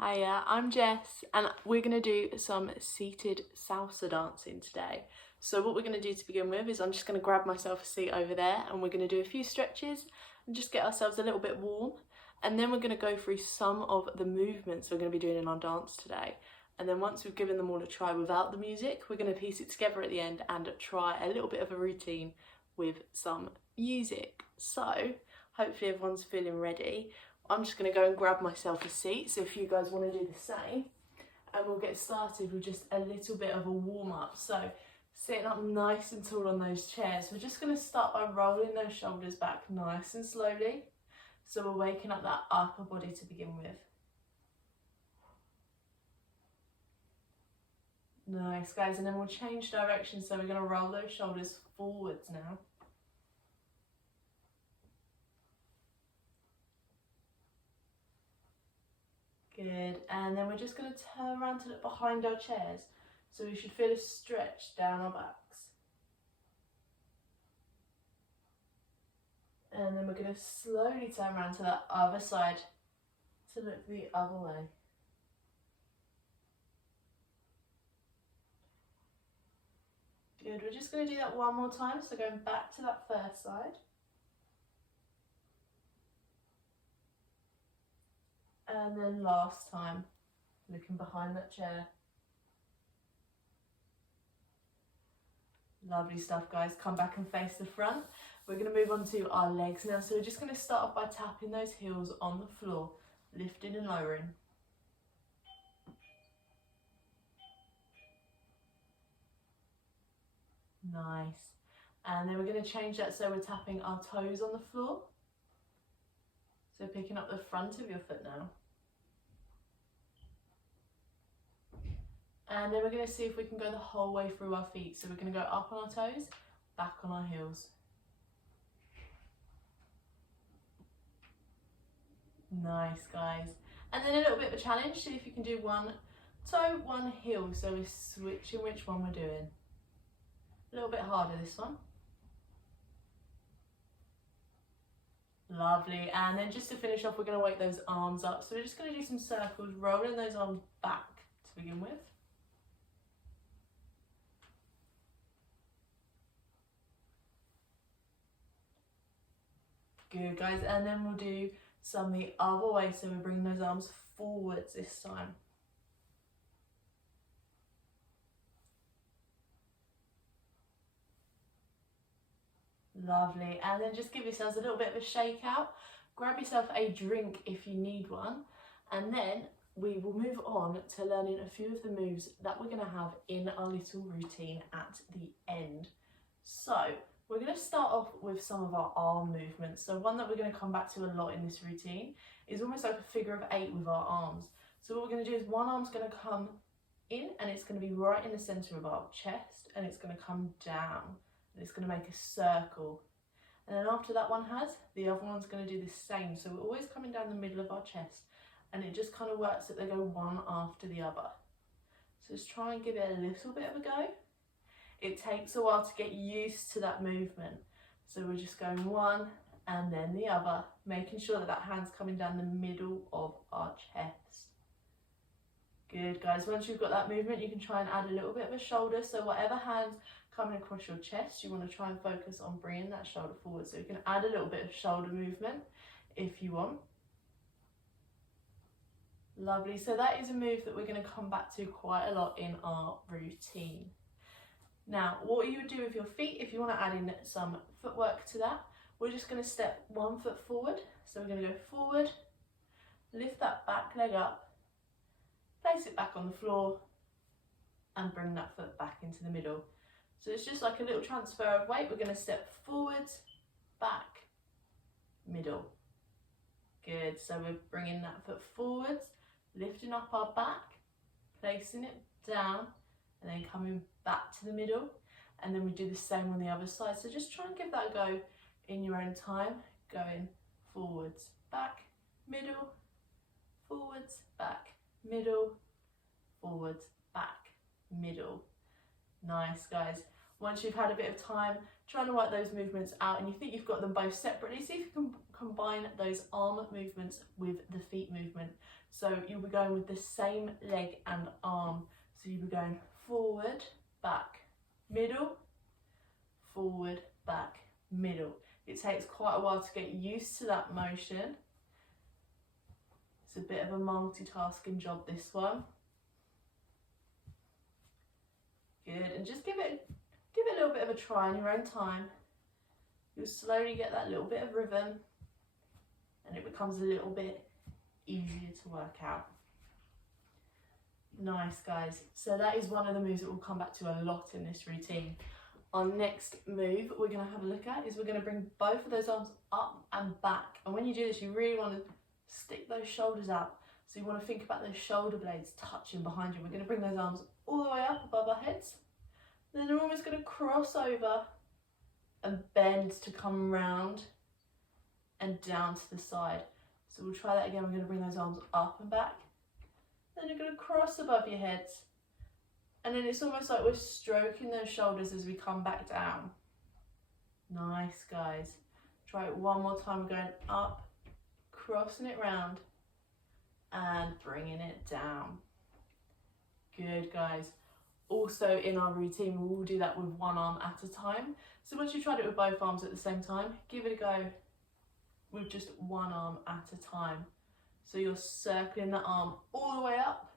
Hiya, I'm Jess and we're going to do some seated salsa dancing today. So what we're going to do to begin with is I'm just going to grab myself a seat over there and we're going to do a few stretches and just get ourselves a little bit warm. And then we're going to go through some of the movements we're going to be doing in our dance today. And then once we've given them all a try without the music, we're going to piece it together at the end and try a little bit of a routine with some music. So hopefully everyone's feeling ready. I'm just going to go and grab myself a seat, so if you guys want to do the same, and we'll get started with just a little bit of a warm-up. So sitting up nice and tall on those chairs, we're just going to start by rolling those shoulders back nice and slowly, so we're waking up that upper body to begin with. Nice, guys, and then we'll change direction, so we're going to roll those shoulders forwards now. Good, and then we're just going to turn around to look behind our chairs. So we should feel a stretch down our backs. And then we're going to slowly turn around to that other side to look the other way. Good, we're just going to do that one more time, so going back to that first side. And then last time, looking behind that chair. Lovely stuff, guys. Come back and face the front. We're going to move on to our legs now. So we're just going to start off by tapping those heels on the floor, lifting and lowering. Nice. And then we're going to change that so we're tapping our toes on the floor. So picking up the front of your foot now. And then we're going to see if we can go the whole way through our feet. So we're going to go up on our toes, back on our heels. Nice, guys. And then a little bit of a challenge. See if you can do one toe, one heel. So we're switching which one we're doing. A little bit harder this one. Lovely. And then just to finish off, we're going to wake those arms up. So we're just going to do some circles, rolling those arms back to begin with. Good, guys, and then we'll do some the other way, so we're bringing those arms forwards this time. Lovely, and then just give yourselves a little bit of a shake out. Grab yourself a drink if you need one, and then we will move on to learning a few of the moves that we're going to have in our little routine at the end. So we're going to start off with some of our arm movements. So one that we're going to come back to a lot in this routine is almost like a figure of 8 with our arms. So what we're going to do is one arm's going to come in and it's going to be right in the centre of our chest, and it's going to come down and it's going to make a circle. And then after that one has, the other one's going to do the same. So we're always coming down the middle of our chest, and it just kind of works that they go one after the other. So just try and give it a little bit of a go. It takes a while to get used to that movement. So we're just going one and then the other, making sure that that hand's coming down the middle of our chest. Good, guys. Once you've got that movement, you can try and add a little bit of a shoulder. So whatever hand's coming across your chest, you want to try and focus on bringing that shoulder forward. So you can add a little bit of shoulder movement if you want. Lovely. So that is a move that we're going to come back to quite a lot in our routine. Now, what you would do with your feet, if you want to add in some footwork to that, we're just going to step 1 foot forward. So we're going to go forward, lift that back leg up, place it back on the floor, and bring that foot back into the middle. So it's just like a little transfer of weight. We're going to step forwards, back, middle. Good. So we're bringing that foot forwards, lifting up our back, placing it down, and then coming back to the middle, and then we do the same on the other side. So just try and give that a go in your own time, going forwards, back, middle, forwards, back, middle, forwards, back, middle. Nice, guys. Once you've had a bit of time trying to work those movements out and you think you've got them both separately, see if you can combine those arm movements with the feet movement. So you'll be going with the same leg and arm. So you'll be going forward, back, middle, forward, back, middle. It takes quite a while to get used to that motion. It's a bit of a multitasking job, this one. Good, and just give it a little bit of a try in your own time. You'll slowly get that little bit of rhythm and it becomes a little bit easier to work out. Nice, guys. So that is one of the moves that we'll come back to a lot in this routine. Our next move we're going to have a look at is we're going to bring both of those arms up and back. And when you do this, you really want to stick those shoulders out. So you want to think about those shoulder blades touching behind you. We're going to bring those arms all the way up above our heads. Then they're almost going to cross over and bend to come round and down to the side. So we'll try that again. We're going to bring those arms up and back. Then you're going to cross above your heads. And then it's almost like we're stroking those shoulders as we come back down. Nice, guys. Try it one more time. We're going up, crossing it round, and bringing it down. Good, guys. Also in our routine, we will do that with one arm at a time. So once you've tried it with both arms at the same time, give it a go with just one arm at a time. So you're circling the arm all the way up,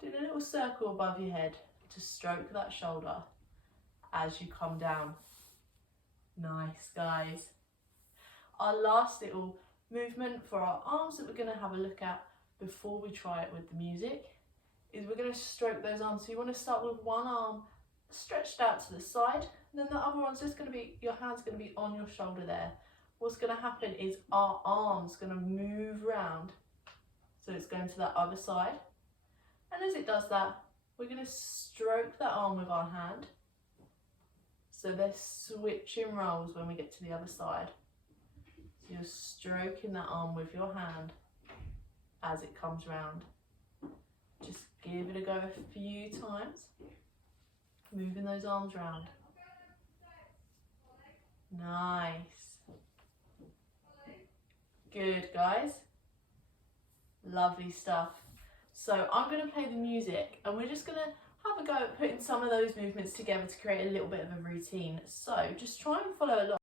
doing a little circle above your head to stroke that shoulder as you come down. Nice, guys. Our last little movement for our arms that we're going to have a look at before we try it with the music is we're going to stroke those arms. So you want to start with one arm stretched out to the side, and then the other one's just going to be, your hand's going to be on your shoulder there. What's going to happen is our arm's going to move round, so it's going to that other side. And as it does that, we're going to stroke that arm with our hand. So they're switching roles when we get to the other side. So you're stroking that arm with your hand as it comes round. Just give it a go a few times, moving those arms round. Nice. Good, guys. Lovely stuff. So I'm going to play the music and we're just going to have a go at putting some of those movements together to create a little bit of a routine. So just try and follow along.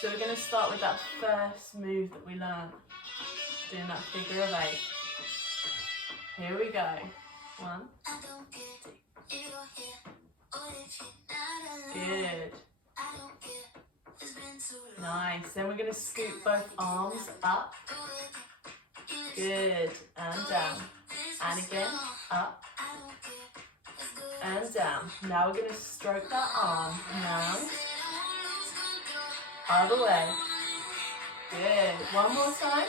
So we're going to start with that first move that we learned, doing that figure of 8. Here we go. 1, 2. Good. Nice. Then we're going to scoop both arms up. Good. And down. And again. Up. And down. Now we're going to stroke that arm round. Other way. Good. One more time.